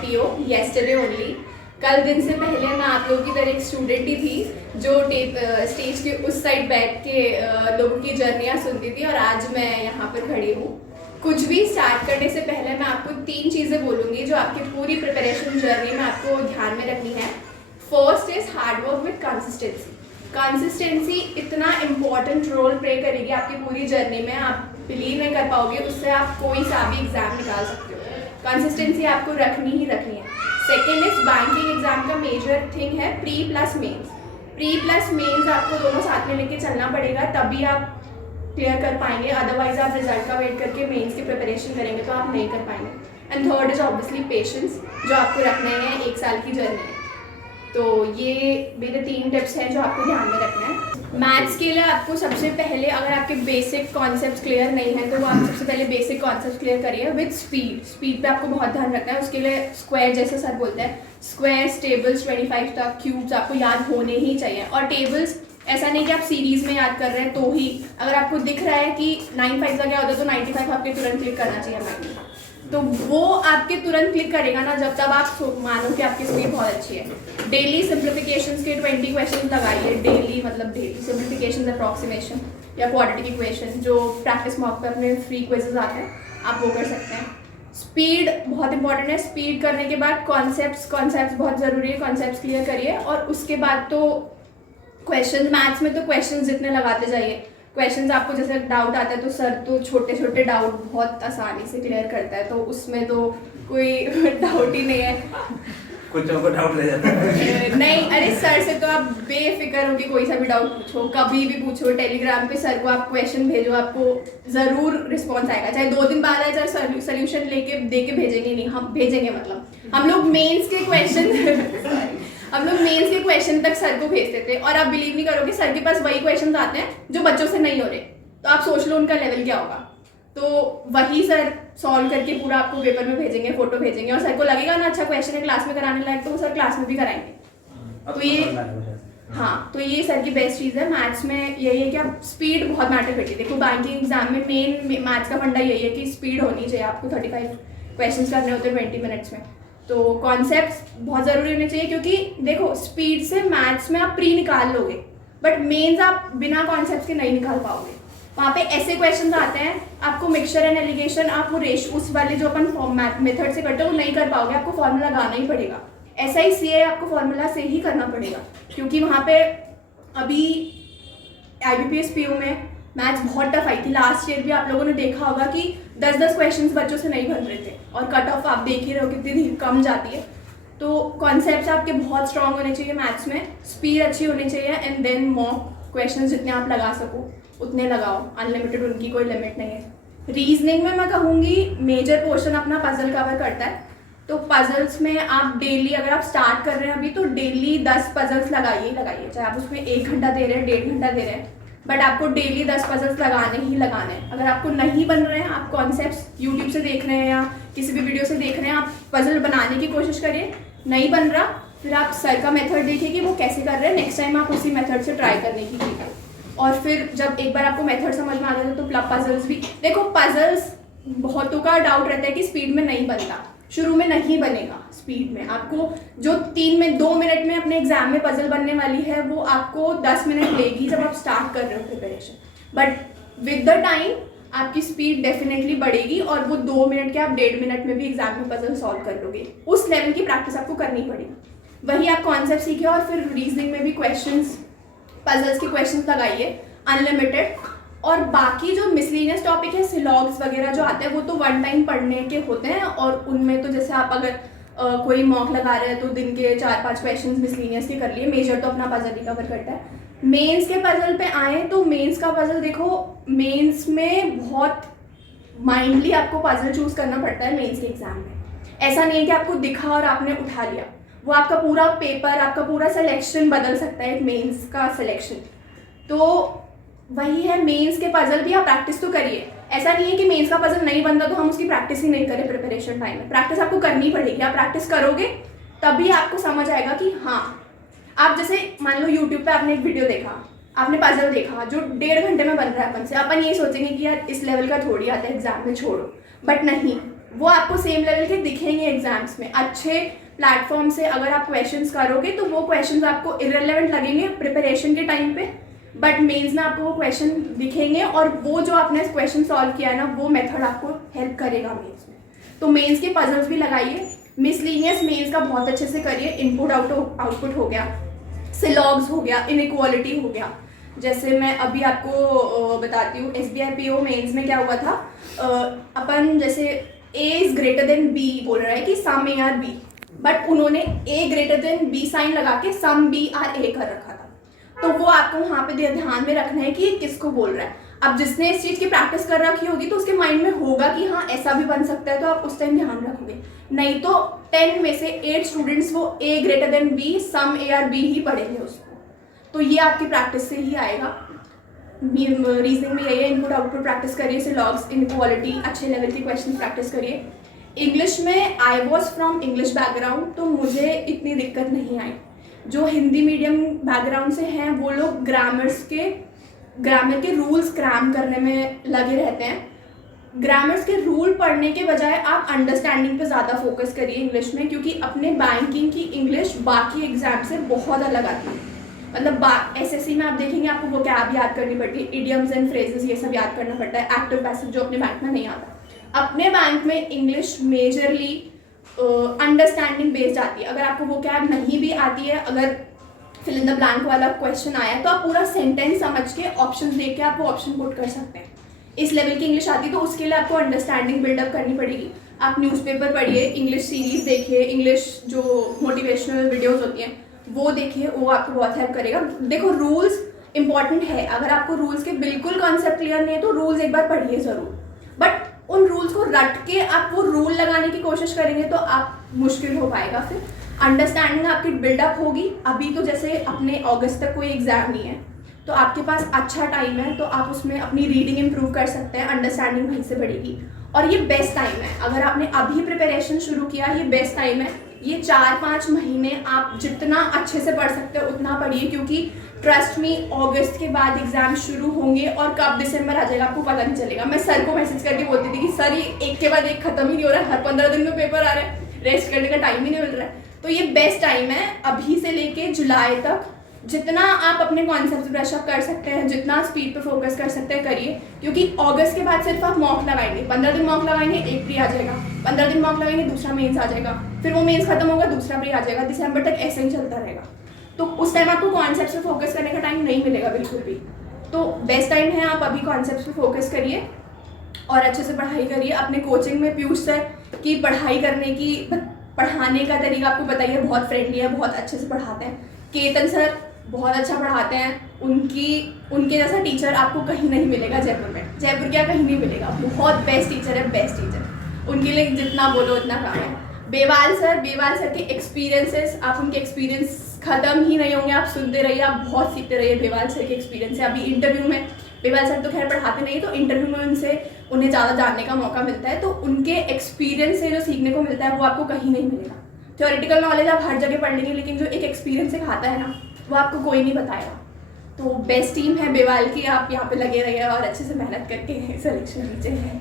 PO yesterday only. कल दिन से पहले मैं आप लोगों की तरह एक स्टूडेंट ही थी जो स्टेज के उस साइड बैठ के लोगों की जर्नियाँ सुनती थी, और आज मैं यहाँ पर खड़ी हूँ। कुछ भी स्टार्ट करने से पहले मैं आपको 3 चीज़ें बोलूँगी जो आपकी पूरी प्रिपरेशन जर्नी में आपको ध्यान में रखनी है। First is hard work with consistency. Consistency इतना इम्पॉर्टेंट रोल प्ले करेगी आपकी पूरी जर्नी में, आप बिलीव नहीं कर पाओगे। उससे आप कोई सा भी एग्ज़ाम निकाल सकते हो। कंसिस्टेंसी आपको रखनी ही रखनी है। सेकेंड इज बैंकिंग एग्जाम का मेजर थिंग है pre plus mains. Pre plus mains आपको दोनों साथ में लेके चलना पड़ेगा, तभी आप क्लियर कर पाएंगे। अदरवाइज आप रिजल्ट का वेट करके मेंस की प्रिपरेशन करेंगे तो आप नहीं कर पाएंगे। And third is obviously patience, जो आपको रखना ही है, 1 साल की जर्नी है। तो ये मेरे 3 टिप्स हैं जो आपको ध्यान में रखना है। मैथ्स के लिए आपको सबसे पहले, अगर आपके बेसिक कॉन्सेप्ट्स क्लियर नहीं है तो आप सबसे पहले बेसिक कॉन्सेप्ट्स क्लियर करिए विद स्पीड। स्पीड पे आपको बहुत ध्यान रखना है। उसके लिए स्क्वायर, जैसे सर बोलते हैं, स्क्वायर्स, टेबल्स 25 तक, क्यूब्स आपको याद होने ही चाहिए। और टेबल्स ऐसा नहीं कि आप सीरीज में याद कर रहे हैं तो ही, अगर आपको दिख रहा है कि 9 5 का क्या होता है तो 95 आपके तुरंत क्लिक करना चाहिए माइंड में। तो वो आपके तुरंत क्लिक करेगा ना जब तब आप मानो कि आपकी स्पीड बहुत अच्छी है। डेली सिंप्लीफिकेशंस के 20 क्वेश्चन लगाइए। डेली मतलब डेली सिंप्लीफिकेशन, अप्रॉक्सीमेशन या क्वाड्रेटिक इक्वेशन, जो प्रैक्टिस मॉक पर अपने फ्री क्विजेज आते हैं, आप वो कर सकते हैं। स्पीड बहुत इंपॉर्टेंट है। स्पीड करने के बाद कॉन्सेप्ट्स बहुत ज़रूरी है। कॉन्सेप्ट्स क्लियर करिए और उसके बाद तो क्वेश्चन, मैथ्स में तो क्वेश्चन जितने लगाते जाइए। क्वेश्चंस आपको जैसे डाउट आता है तो सर तो छोटे छोटे डाउट बहुत आसानी से क्लियर करता है, तो उसमें तो कोई डाउट ही नहीं है। कुछ को डाउट रह जाता है नहीं, अरे सर से तो आप बेफिक्र हो कि कोई सा भी डाउट पूछो, कभी भी पूछो। टेलीग्राम पे सर को आप क्वेश्चन भेजो, आपको ज़रूर रिस्पॉन्स आएगा। चाहे 2 दिन बाद आए, चाहे सोल्यूशन लेके दे के भेजेंगे नहीं, हम भेजेंगे। मतलब हम लोग मेंस के क्वेश्चन तक सर को भेजते थे, और आप बिलीव नहीं करोगे सर के पास वही क्वेश्चन आते हैं जो बच्चों से नहीं हो रहे। तो आप सोच लो उनका लेवल क्या होगा। तो वही सर सॉल्व करके पूरा आपको पेपर में भेजेंगे, फोटो भेजेंगे, और सर को लगेगा ना अच्छा क्वेश्चन है क्लास में कराने लायक, तो वो सर क्लास में भी कराएंगे। तो ये हाँ, तो ये सर की बेस्ट चीज़ है। मैथ्स में यही है कि आप स्पीड बहुत मैटर करती है। देखो बैंकिंग एग्जाम में मेन मैथ्स का फंडा यही है कि स्पीड होनी चाहिए। आपको 35 क्वेश्चन करने होते हैं 20 मिनट्स में। तो कॉन्सेप्ट्स बहुत ज़रूरी होने चाहिए, क्योंकि देखो स्पीड से मैथ्स में आप प्री निकाल लोगे, बट मेंस आप बिना कॉन्सेप्ट्स के नहीं निकाल पाओगे। वहाँ पे ऐसे क्वेश्चंस आते हैं, आपको मिक्सचर एंड एलिगेशन, आप वो उस वाले जो अपन मेथड से करते हो वो नहीं कर पाओगे, आपको फॉर्मूला लगाना ही पड़ेगा। ऐसा ही CA आपको फॉर्मूला से ही करना पड़ेगा, क्योंकि वहाँ पे अभी IBPS PO में मैथ्स बहुत टफ आई थी। लास्ट ईयर भी आप लोगों ने देखा होगा कि 10-10 क्वेश्चंस बच्चों से नहीं बन रहे थे, और कट ऑफ आप देख ही रहे हो कितनी कम जाती है। तो कॉन्सेप्ट्स आपके बहुत स्ट्रांग होने चाहिए मैथ्स में, स्पीड अच्छी होनी चाहिए, एंड देन मॉक क्वेश्चंस जितने आप लगा सको उतने लगाओ। अनलिमिटेड, उनकी कोई लिमिट नहीं है। रीजनिंग में मैं कहूँगी मेजर पोर्शन अपना पजल कवर करता है। तो पजल्स में आप डेली, अगर आप स्टार्ट कर रहे हैं अभी, तो डेली 10 पजल्स लगाइए, चाहे आप उसमें 1 घंटा दे रहे हैं, 1.5 घंटा दे रहे हैं, बट आपको डेली 10 पजल्स लगाने ही लगाने हैं। अगर आपको नहीं बन रहे हैं, आप कॉन्सेप्ट्स यूट्यूब से देख रहे हैं या किसी भी वीडियो से देख रहे हैं, आप पजल बनाने की कोशिश करिए। नहीं बन रहा, फिर आप सर का मेथड देखिए कि वो कैसे कर रहे हैं, नेक्स्ट टाइम आप उसी मेथड से ट्राई करने की कीजिए। और फिर जब एक बार आपको मेथड समझ में आ जाए तो पजल्स भी देखो। पजल्स बहुतों का डाउट रहता है कि स्पीड में नहीं बनता, शुरू में नहीं बनेगा। स्पीड में आपको जो 2 मिनट में अपने एग्जाम में पजल बनने वाली है, वो आपको 10 मिनट लेगी जब आप स्टार्ट कर रहे हो preparation. But with the time आपकी स्पीड डेफिनेटली बढ़ेगी, और वो 2 मिनट के आप 1.5 मिनट में भी एग्जाम में पजल सॉल्व कर लोगे। उस लेवल की प्रैक्टिस आपको करनी पड़ेगी। वही आप कॉन्सेप्ट सीखे, और फिर रीजनिंग में भी क्वेश्चंस, पजल्स के क्वेश्चंस लगाइए अनलिमिटेड। और बाकी जो मिसलिनियस टॉपिक है, सिलॉग्स वगैरह जो आते हैं, वो तो 1 टाइम पढ़ने के होते हैं, और उनमें तो जैसे आप अगर कोई मॉक लगा रहे हैं तो दिन के 4-5 क्वेश्चंस मिसलिनियस के कर लिए। मेजर तो अपना पजल ही कवर करता है। मेंस के पजल पे आए तो मेंस का पजल देखो, मेंस में बहुत माइंडली आपको पजल चूज करना पड़ता है मेंस के एग्जाम में। ऐसा नहीं है कि आपको दिखा और आपने उठा लिया, वो आपका पूरा पेपर, आपका पूरा सिलेक्शन बदल सकता है, मेंस का सिलेक्शन। तो वही है, मेंस के पजल भी आप प्रैक्टिस तो करिए। ऐसा नहीं है कि मेंस का पजल नहीं बनता तो हम उसकी प्रैक्टिस ही नहीं करें प्रिपरेशन टाइम में। प्रैक्टिस आपको करनी पड़ेगी। आप प्रैक्टिस करोगे तभी आपको समझ आएगा कि हाँ, आप जैसे मान लो यूट्यूब पे आपने एक वीडियो देखा, आपने पजल देखा जो 1.5 घंटे में बन रहा है अपन से, अपन ये सोचेंगे कि यार इस लेवल का थोड़ी आता है एग्जाम में, छोड़ो। बट नहीं, वो आपको सेम लेवल के दिखेंगे एग्जाम्स में। अच्छे प्लेटफॉर्म से अगर आप क्वेश्चंस करोगे तो वो क्वेश्चंस आपको इररिलेवेंट लगेंगे प्रिपरेशन के टाइम पे, बट मेंस में आपको वो क्वेश्चन दिखेंगे और वो जो आपने क्वेश्चन सॉल्व किया है ना, वो मेथड आपको हेल्प करेगा मेंस में। तो मेंस के पजल्स भी लगाइए, मिसलीनियस मेंस का बहुत अच्छे से करिए, इनपुट आउटपुट हो गया, सिलॉग्स हो गया, इनइक्वालिटी हो गया। जैसे मैं अभी आपको बताती हूँ, SBI PO मेंस में क्या हुआ था, अपन जैसे A is greater than B बोल रहा है कि sum A R B, but उन्होंने A greater than B sign लगा के सम B आर A कर रखा था। तो वो आपको वहाँ पे ध्यान में रखना है कि किसको बोल रहा है। अब जिसने इस चीज़ की प्रैक्टिस कर रखी होगी तो उसके माइंड में होगा कि हाँ ऐसा भी बन सकता है, तो आप उस टाइम ध्यान रखोगे। नहीं तो 10 में से 8 स्टूडेंट्स वो A greater than B sum A R B ही पढ़ेंगे उसको। तो ये आपकी प्रैक्टिस से ही आएगा। रीजनिंग में यही है, इनपुट आउटपुट प्रैक्टिस करिए, सिलॉग्स, इनइक्वालिटी, अच्छे लेवल के क्वेश्चन प्रैक्टिस करिए। इंग्लिश में I was from English background, तो मुझे इतनी दिक्कत नहीं आई। जो हिंदी मीडियम बैकग्राउंड से हैं वो लोग ग्रामर के रूल्स क्रैम करने में लगे रहते हैं। ग्रामर्स के रूल पढ़ने के बजाय आप अंडरस्टैंडिंग पे ज़्यादा फोकस करिए इंग्लिश में, क्योंकि अपने बैंकिंग की इंग्लिश बाकी एग्जाम से बहुत अलग आती है। मतलब SSC में आप देखेंगे आपको वो कैब याद करनी पड़ती है, इडियम्स एंड फ्रेजेस ये सब याद करना पड़ता है, एक्टिव पैसिव जो अपने बैंक में नहीं आता। अपने बैंक में इंग्लिश मेजरली अंडरस्टैंडिंग बेस्ड आती है। अगर आपको वो कैब नहीं भी आती है, अगर फिल इन द ब्लैंक वाला क्वेश्चन आया तो आप पूरा सेंटेंस समझ के ऑप्शन देख के आप वो ऑप्शन पुट कर सकते हैं। इस लेवल की इंग्लिश आती है, तो उसके लिए आपको अंडरस्टैंडिंग बिल्डअप करनी पड़ेगी। आप न्यूज़पेपर पढ़िए, इंग्लिश सीरीज देखिए, इंग्लिश जो मोटिवेशनल वीडियोज़ होती हैं वो देखिए, वो आपको बहुत हेल्प करेगा। देखो रूल्स इंपॉर्टेंट है, अगर आपको रूल्स के बिल्कुल कॉन्सेप्ट क्लियर नहीं है तो रूल्स एक बार पढ़िए ज़रूर, बट उन रूल्स को रट के आप वो रूल लगाने की कोशिश करेंगे तो आप मुश्किल हो पाएगा। फिर अंडरस्टैंडिंग आपकी बिल्डअप होगी। अभी तो जैसे अपने अगस्त तक कोई एग्जाम नहीं है तो आपके पास अच्छा टाइम है, तो आप उसमें अपनी रीडिंग इंप्रूव कर सकते हैं, अंडरस्टैंडिंग वहीं से बढ़ेगी। और ये बेस्ट टाइम है, अगर आपने अभी प्रिपरेशन शुरू किया ये बेस्ट टाइम है। ये 4-5 महीने आप जितना अच्छे से पढ़ सकते हो उतना पढ़िए, क्योंकि ट्रस्ट मी अगस्त के बाद एग्जाम शुरू होंगे और कब दिसंबर आ जाएगा आपको पता नहीं चलेगा। मैं सर को मैसेज करके बोलती थी कि सर ये एक के बाद एक खत्म ही नहीं हो रहा है, हर 15 दिन में पेपर आ रहा है, रेस्ट करने का टाइम ही नहीं मिल रहा है। तो ये बेस्ट टाइम है अभी से लेके जुलाई तक, जितना आप अपने कॉन्सेप्ट ब्रश अप कर सकते हैं, जितना स्पीड पे फोकस कर सकते हैं करिए, क्योंकि अगस्त के बाद सिर्फ आप मॉक लगाएंगे, 15 दिन मॉक लगाएंगे, एक प्री आ जाएगा, 15 दिन मॉक लगाएंगे, दूसरा मेंस आ जाएगा, फिर वो मेंस खत्म होगा, दूसरा प्री आ जाएगा, दिसंबर तक ऐसे ही चलता रहेगा। तो उस टाइम आपको कॉन्सेप्ट पे फोकस करने का टाइम नहीं मिलेगा बिल्कुल भी। तो बेस्ट टाइम है, आप अभी कॉन्सेप्ट पे फोकस करिए और अच्छे से पढ़ाई करिए। अपने कोचिंग में पीयूष सर की पढ़ाने का तरीका आपको बताइए, बहुत फ्रेंडली है, बहुत अच्छे से पढ़ाते हैं। केतन सर बहुत अच्छा पढ़ाते हैं, उनके जैसा टीचर आपको कहीं नहीं मिलेगा जयपुर में, जयपुर क्या कहीं नहीं मिलेगा, बहुत बेस्ट टीचर है, बेस्ट टीचर। उनके लिए जितना बोलो उतना कम है। बेवाल सर के एक्सपीरियंसेस, आप उनके एक्सपीरियंस ख़त्म ही नहीं होंगे, आप सुनते रहिए, आप बहुत सीखते रहिए बेवाल सर के एक्सपीरियंस से। अभी इंटरव्यू में बेवाल सर तो खैर पढ़ाते नहीं, तो इंटरव्यू में उन्हें ज़्यादा जानने का मौका मिलता है, तो उनके एक्सपीरियंस से जो सीखने को मिलता है वो आपको कहीं नहीं मिलेगा। थ्योरेटिकल नॉलेज आप हर जगह पढ़ लेंगे, लेकिन जो एक एक्सपीरियंस से खाता है ना वो आपको कोई नहीं बताएगा। तो बेस्ट टीम है बेवाल की, आप यहाँ पे लगे रहिए और अच्छे से मेहनत करके सिलेक्शन लीजिए।